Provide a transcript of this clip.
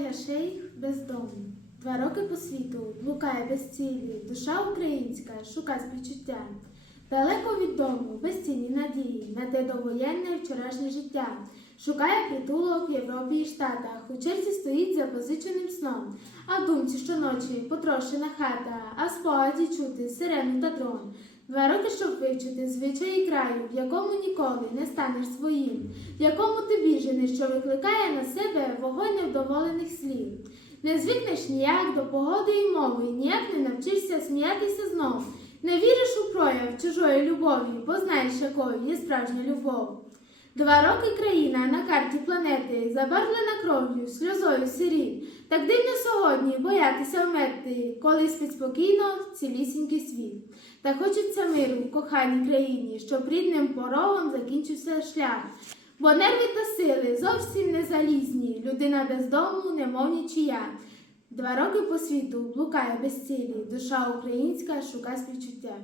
Ольга Шейх бездомна. Два роки по світу блукає без цілі, душа українська шука співчуття. Далеко від дому, безцінні надії, на те довоєнне вчорашнє життя. Шукає притулок в Європі і Штатах, у черзі стоїть за позиченим сном. А в думці щоночі потрошена хата, а в спогаді чути сирену та дрон. Два роки, щоб вивчити звичаї краю, в якому ніколи не станеш своїм, в якому ти біжений, що викликає на себе вогонь невдоволених слів. Не звикнеш ніяк до погоди і мови, ніяк не навчишся сміятися знов. Не віриш у прояв чужої любові, бо знаєш, якою є справжня любов. Два роки країна на карті планети забарвлена кров'ю, сльозою сиріт. Так дивно сьогодні боятися вмерти, коли спить спокійно цілісінький світ. Та хочеться миру в коханій країні, щоб рідним порогом закінчився шлях. Бо нерви та сили зовсім не залізні, людина без дому, немов нічия. Два роки по світу блукає без цілі, душа українська шука співчуття.